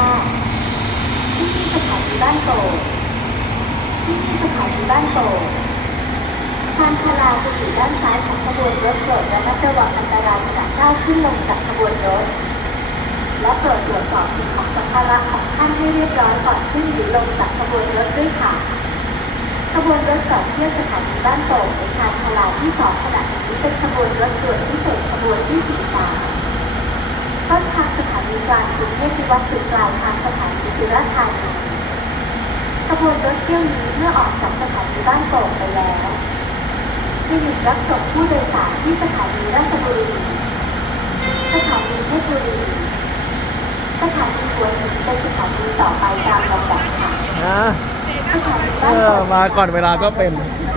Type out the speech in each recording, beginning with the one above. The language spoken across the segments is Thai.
าที่นี่สถานีบ้านโป่งที่นี่สถานีบ้านโป่งทางคาราจะอยู่ด้านซ้ายของขบวนรถโปรดและมัดระวังอันตรายจากก้าวขึ้นลงจากขบวนรถ และโปรดตรวจสอบสิ่งของสัมภาระของท่านให้เรียบร้อยก่อนขึ้นหรือลงจากขบวนรถด้วยค่ะขบวนรถสองเที่ยวสถานีบ้านโป่งในชานาราที่สองขนาดนี้เป็นขบวนรถด่วนพิเศษขบวนที่ 43ต้นทางสถานีกลางกรุงเทพ วัตรจุดปลายทางสถานีสุราษฎร์ธานีขบวนรถเที่ยวนี้เมื่อออกจากสถานีบ้านโป่งไปแล้วจะหยุดรับส่งผู้โดยสารที่สถานีราชบุรีสถานีเพชรบุรีสถานีหัวหินเป็นสถานีต่อไปตามลำดับค่ะนะสถานีเอบ้านอโป่ง มาก่อนเวลาก็เป็น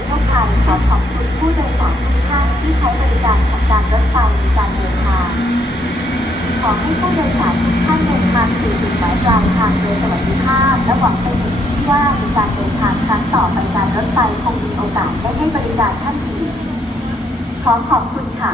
ทศไทยขอขอบคุณผู้โดยสารทุกท่านที่ใช้บริการของการรถไฟในการเดินทาง ขอให้ผู้โดยสารทุกท่านเดินทางสู่จุดหมายปลายทางโดยสวัสดิภาพ และหวังเป็นอย่างยิ่งว่าในการเดินทางครั้งต่อไปการรถไฟคงมีโอกาสได้ให้บริการท่านอีกขอขอบคุณค่ะ